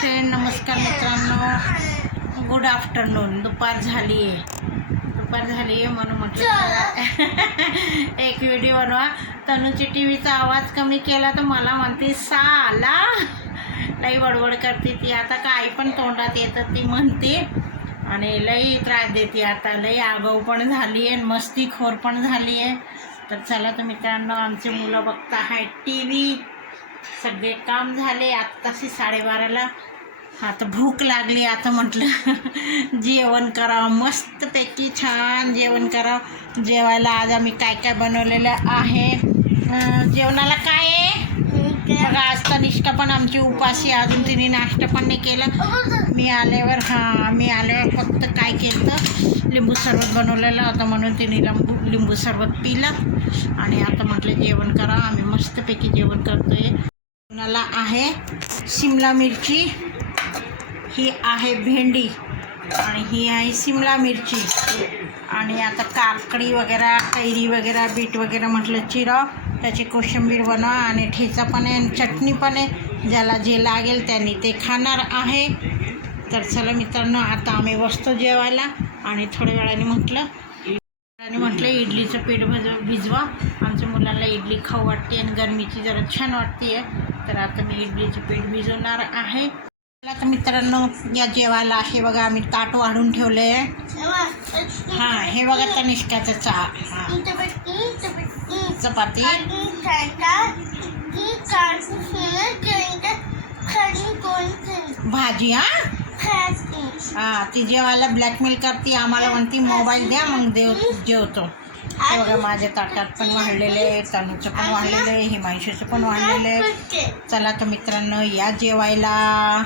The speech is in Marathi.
फ्रेंड नमस्कार मित्रांनो. गुड आफ्टरनून दुपार झाली आहे दुपार झाली आहे म्हणून म्हटलं एक व्हिडिओ बनवा. तनूची टी व्हीचा आवाज कमी केला तर मला म्हणते साला. लई बडबड करते ती. आता काय पण तोंडात येतं ती म्हणते. आणि लई त्रास देते आता. लई आगाऊ पण झाली आहे मस्तीखोर पण झाली आहे तर चला तर मित्रांनो आमचे मुलं बघता आहे टी व्ही. सगळे काम झाले आत्ताशी साडेबाराला आता भूक लागली आता म्हटलं जेवण करावं. मस्तपैकी छान जेवण करावं. जेवायला आज आम्ही काय काय बनवलेलं आहे? जेवणाला काय आहे? बघा आज तनिष्का पण आमची उपाशी अजून तिने नाश्ता पण नाही केला. मी आल्यावर हां मी आल्यावर फक्त काय केलं लिंबू सरबत बनवलेलं. होतं म्हणून तिने लिंबू लिंबू सरबत पिलं. आणि आता म्हटलं जेवण करा आम्ही मस्तपैकी जेवण करतोय. कुणाला आहे शिमला मिरची. ही आहे भेंडी आणि ही आहे शिमला मिरची. आणि आता काकडी वगैरे कैरी वगैरे बीट वगैरे म्हटलं चिराव त्याची कोशिंबीर बनवा आणि ठेचा पण आहे आणि चटणी पण आहे. ज्याला जे लागेल त्यांनी ते खाणार आहे. तर चला मित्रांनो आता आम्ही बसतो जेवायला. आणि थोड्या वेळाने म्हटलं आणि म्हटलं इडलीचं पीठ भज भिजवा. आमच्या मुलांना इडली खाऊ वाटते आणि गरमीची जरा छान वाटते तर आता मी इडलीचे पीठ भिजवणार आहे. चला तर मित्रांनो या जेवायला हे बघा आम्ही ताट वाढून ठेवले आहे हां हे बघा तनिष्काचं चहा. हां. चपाती. भाजी हां? हां ती जेवायला ब्लॅकमेल करते आम्हाला म्हणते मोबाईल द्या मग देव जेवतो. बघा माझ्या ताटात पण वाढलेले आहे तनूचं पण वाढलेलं आहे हिमांशूचं पण वाढलेलं आहे. चला तर मित्रांनो या जेवायला.